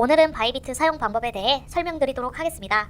오늘은 바이비트 사용 방법에 대해 설명드리도록 하겠습니다.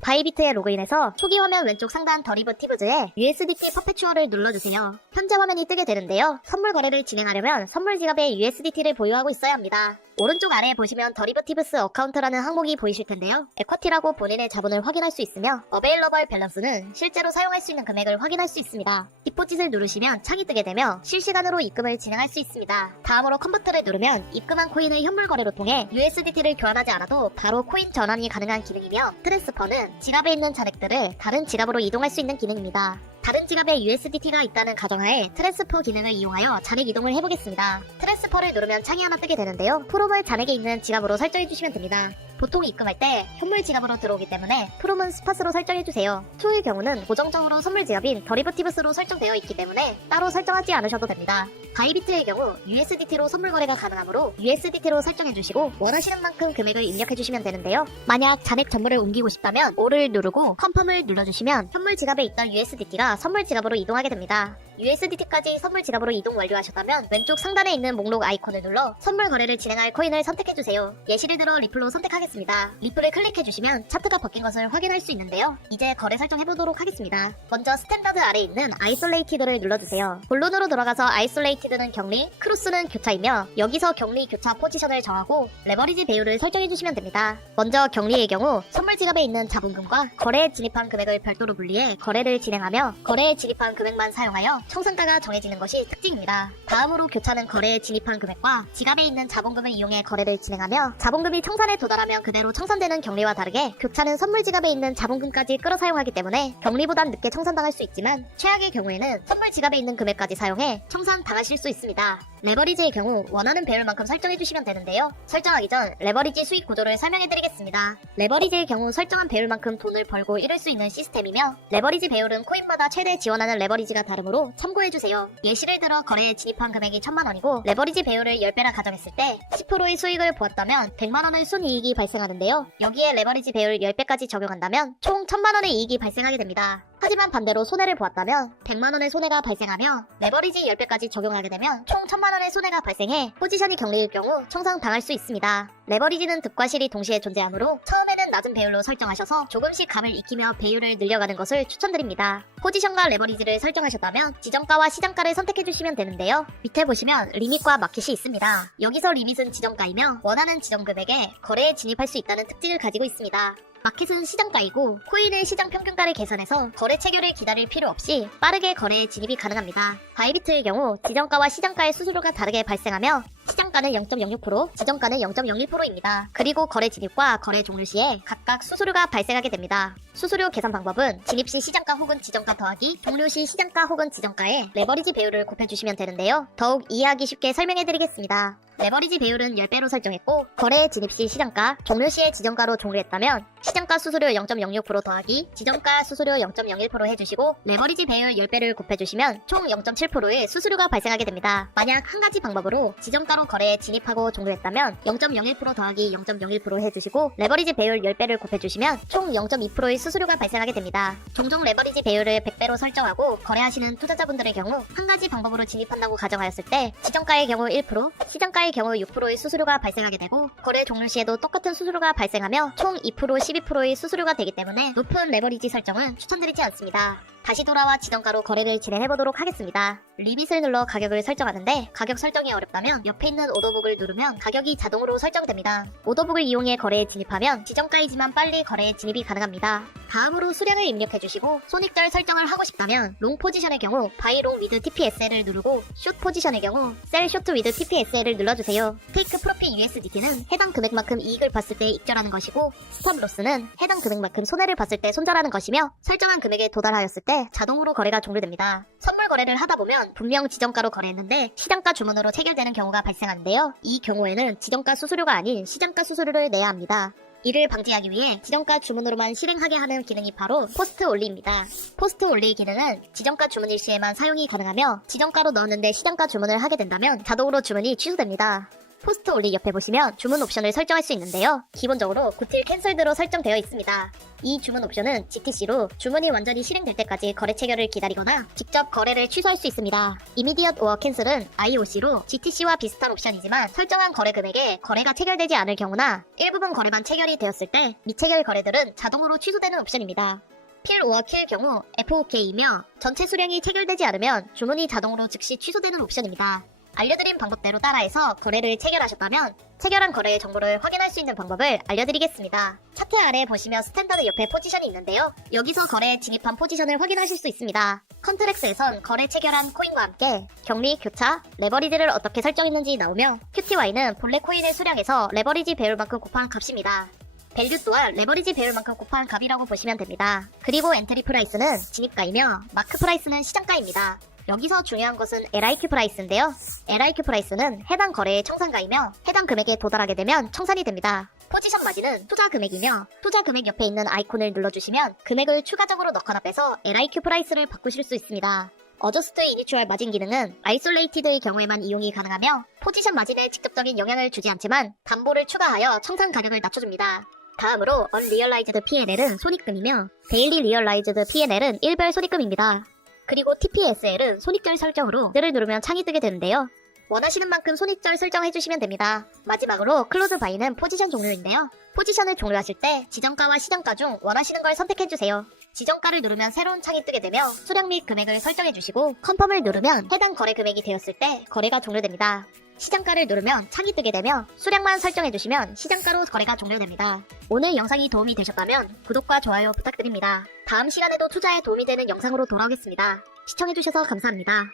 바이비트에 로그인해서 초기 화면 왼쪽 상단 더리브티브즈에 USDT 퍼페추얼을 눌러주세요. 현재 화면이 뜨게 되는데요. 선물 거래를 진행하려면 선물 지갑에 USDT를 보유하고 있어야 합니다. 오른쪽 아래에 보시면 더리브티브스 어카운트라는 항목이 보이실 텐데요. 에쿼티라고 본인의 자본을 확인할 수 있으며 어베일러블 밸런스는 실제로 사용할 수 있는 금액을 확인할 수 있습니다. 디포짓을 누르시면 창이 뜨게 되며 실시간으로 입금을 진행할 수 있습니다. 다음으로 컨버터를 누르면 입금한 코인을 현물 거래로 통해 USDT를 교환하지 않아도 바로 코인 전환이 가능한 기능이며 트랜스퍼는 지갑에 있는 잔액들을 다른 지갑으로 이동할 수 있는 기능입니다. 다른 지갑에 USDT가 있다는 가정하에 트랜스퍼 기능을 이용하여 잔액 이동을 해보겠습니다. 트랜스퍼를 누르면 창이 하나 뜨게 되는데요. 프롬을 잔액에 있는 지갑으로 설정해주시면 됩니다. 보통 입금할 때 현물 지갑으로 들어오기 때문에 프롬은 스팟으로 설정해주세요. 투의 경우는 고정적으로 선물 지갑인 더리브티브스로 설정되어 있기 때문에 따로 설정하지 않으셔도 됩니다. 바이비트의 경우 USDT로 선물 거래가 가능하므로 USDT로 설정해주시고 원하시는 만큼 금액을 입력해주시면 되는데요. 만약 잔액 전부를 옮기고 싶다면 5를 누르고 컨펌을 눌러주시면 현물 지갑에 있던 USDT가 선물 지갑으로 이동하게 됩니다. USDT까지 선물 지갑으로 이동 완료하셨다면 왼쪽 상단에 있는 목록 아이콘을 눌러 선물 거래를 진행할 코인을 선택해주세요. 예시를 들어 리플로 선택하겠습니다. 리플을 클릭해주시면 차트가 바뀐 것을 확인할 수 있는데요. 이제 거래 설정해보도록 하겠습니다. 먼저 스탠다드 아래에 있는 아이솔레이티드를 눌러주세요. 본론으로 들어가서 아이솔레이티드는 격리, 크로스는 교차이며 여기서 격리 교차 포지션을 정하고 레버리지 배율을 설정해주시면 됩니다. 먼저 격리의 경우 선물 지갑에 있는 자본금과 거래에 진입한 금액을 별도로 분리해 거래를 진행하며 거래에 진입한 금액만 사용하여 청산가가 정해지는 것이 특징입니다. 다음으로 교차는 거래에 진입한 금액과 지갑에 있는 자본금을 이용해 거래를 진행하며 자본금이 청산에 도달하면 그대로 청산되는 격리와 다르게 교차는 선물 지갑에 있는 자본금까지 끌어 사용하기 때문에 격리보단 늦게 청산당할 수 있지만 최악의 경우에는 선물 지갑에 있는 금액까지 사용해 청산당하실 수 있습니다. 레버리지의 경우 원하는 배율만큼 설정해주시면 되는데요. 설정하기 전 레버리지 수익 구조를 설명해드리겠습니다. 레버리지의 경우 설정한 배율만큼 돈을 벌고 잃을 수 있는 시스템이며 레버리지 배율은 코인마다 최대 지원하는 레버리지가 다르므로 참고해주세요. 예시를 들어 거래에 진입한 금액이 1000만원이고 레버리지 배율을 10배나 가정했을 때 10%의 수익을 보았다면 100만원의 순이익이 발생하는데요. 여기에 레버리지 배율 10배까지 적용한다면 총 1000만원의 이익이 발생하게 됩니다. 하지만 반대로 손해를 보았다면 100만원의 손해가 발생하며 레버리지 10배까지 적용하게 되면 총 1000만원의 손해가 발생해 포지션이 격리일 경우 청산당할 수 있습니다. 레버리지는 득과 실이 동시에 존재하므로 처음에는 낮은 배율로 설정하셔서 조금씩 감을 익히며 배율을 늘려가는 것을 추천드립니다. 포지션과 레버리지를 설정하셨다면 지정가와 시장가를 선택해주시면 되는데요. 밑에 보시면 리밋과 마켓이 있습니다. 여기서 리밋은 지정가이며 원하는 지정 금액에 거래에 진입할 수 있다는 특징을 가지고 있습니다. 마켓은 시장가이고 코인의 시장 평균가를 계산해서 거래 체결을 기다릴 필요 없이 빠르게 거래에 진입이 가능합니다. 바이비트의 경우 지정가와 시장가의 수수료가 다르게 발생하며 시장가는 0.06%, 지정가는 0.01%입니다. 그리고 거래 진입과 거래 종료 시에 각각 수수료가 발생하게 됩니다. 수수료 계산 방법은 진입 시 시장가 혹은 지정가 더하기 종료 시 시장가 혹은 지정가에 레버리지 배율을 곱해주시면 되는데요. 더욱 이해하기 쉽게 설명해드리겠습니다. 레버리지 배율은 10배로 설정했고 거래 진입 시 시장가, 종료 시에 지정가로 종료했다면 시장가 수수료 0.06% 더하기 지정가 수수료 0.01% 해주시고 레버리지 배율 10배를 곱해주시면 총 0.7%의 수수료가 발생하게 됩니다. 만약 한 가지 방법으로 지정가로 거래에 진입하고 종료했다면 0.01% 더하기 0.01% 해주시고 레버리지 배율 10배를 곱해주시면 총 0.2%의 수수료가 발생하게 됩니다. 종종 레버리지 배율을 100배로 설정하고 거래하시는 투자자분들의 경우 한 가지 방법으로 진입한다고 가정하였을 때 지정가의 경우 1%, 시장가의 경우 6%의 수수료가 발생하게 되고 거래 종료 시에도 똑같은 수수료가 발생하며 총 2%, 12%의 수수료가 되기 때문에 높은 레버리지 설정은 추천드리지 않습니다. 다시 돌아와 지정가로 거래를 진행해보도록 하겠습니다. 리밋을 눌러 가격을 설정하는데 가격 설정이 어렵다면 옆에 있는 오더북을 누르면 가격이 자동으로 설정됩니다. 오더북을 이용해 거래에 진입하면 지정가이지만 빨리 거래에 진입이 가능합니다. 다음으로 수량을 입력해주시고 손익절 설정을 하고 싶다면 롱 포지션의 경우 바이 롱 위드 TPSL을 누르고 숏 포지션의 경우 셀 쇼트 위드 TPSL을 눌러주세요. 테이크 프로핏 USDT는 해당 금액만큼 이익을 봤을 때 입절하는 것이고 스톱 로스는 해당 금액만큼 손해를 봤을 때 손절하는 것이며 설정한 금액에 도달하였을 때 자동으로 거래가 종료됩니다. 선물 거래를 하다 보면 분명 지정가로 거래했는데 시장가 주문으로 체결되는 경우가 발생하는데요. 이 경우에는 지정가 수수료가 아닌 시장가 수수료를 내야 합니다. 이를 방지하기 위해 지정가 주문으로만 실행하게 하는 기능이 바로 포스트 올리입니다. 포스트 올리 기능은 지정가 주문일 시에만 사용이 가능하며 지정가로 넣었는데 시장가 주문을 하게 된다면 자동으로 주문이 취소됩니다. 포스트 올리 옆에 보시면 주문 옵션을 설정할 수 있는데요. 기본적으로 구틸 캔슬드로 설정되어 있습니다. 이 주문 옵션은 GTC로 주문이 완전히 실행될 때까지 거래 체결을 기다리거나 직접 거래를 취소할 수 있습니다. 이미디엇 오어 캔슬은 IOC로 GTC와 비슷한 옵션이지만 설정한 거래 금액에 거래가 체결되지 않을 경우나 일부분 거래만 체결이 되었을 때 미체결 거래들은 자동으로 취소되는 옵션입니다. 필 오어 킬 경우 FOK이며 전체 수량이 체결되지 않으면 주문이 자동으로 즉시 취소되는 옵션입니다. 알려드린 방법대로 따라해서 거래를 체결하셨다면 체결한 거래의 정보를 확인할 수 있는 방법을 알려드리겠습니다. 차트 아래 보시면 스탠다드 옆에 포지션이 있는데요. 여기서 거래에 진입한 포지션을 확인하실 수 있습니다. 컨트랙스에선 거래 체결한 코인과 함께 격리, 교차, 레버리지를 어떻게 설정했는지 나오며 QTY는 본래 코인의 수량에서 레버리지 배율만큼 곱한 값입니다. 밸류 또한 레버리지 배율만큼 곱한 값이라고 보시면 됩니다. 그리고 엔트리 프라이스는 진입가이며 마크 프라이스는 시장가입니다. 여기서 중요한 것은 LIQ 프라이스인데요. LIQ 프라이스는 해당 거래의 청산가이며 해당 금액에 도달하게 되면 청산이 됩니다. 포지션 마진은 투자 금액이며 투자 금액 옆에 있는 아이콘을 눌러주시면 금액을 추가적으로 넣거나 빼서 LIQ 프라이스를 바꾸실 수 있습니다. 어저스트 이니추얼 마진 기능은 아이솔레이티드의 경우에만 이용이 가능하며 포지션 마진에 직접적인 영향을 주지 않지만 담보를 추가하여 청산 가격을 낮춰줍니다. 다음으로 언리얼라이즈드 P&L은 손익금이며 데일리 리얼라이즈드 P&L은 일별 손익금입니다. 그리고 TPSL은 손익절 설정으로 를 누르면 창이 뜨게 되는데요. 원하시는 만큼 손익절 설정해주시면 됩니다. 마지막으로 클로즈 바이는 포지션 종료인데요. 포지션을 종료하실 때 지정가와 시정가 중 원하시는 걸 선택해주세요. 지정가를 누르면 새로운 창이 뜨게 되며 수량 및 금액을 설정해주시고 컨펌을 누르면 해당 거래 금액이 되었을 때 거래가 종료됩니다. 시장가를 누르면 창이 뜨게 되며 수량만 설정해주시면 시장가로 거래가 종료됩니다. 오늘 영상이 도움이 되셨다면 구독과 좋아요 부탁드립니다. 다음 시간에도 투자에 도움이 되는 영상으로 돌아오겠습니다. 시청해주셔서 감사합니다.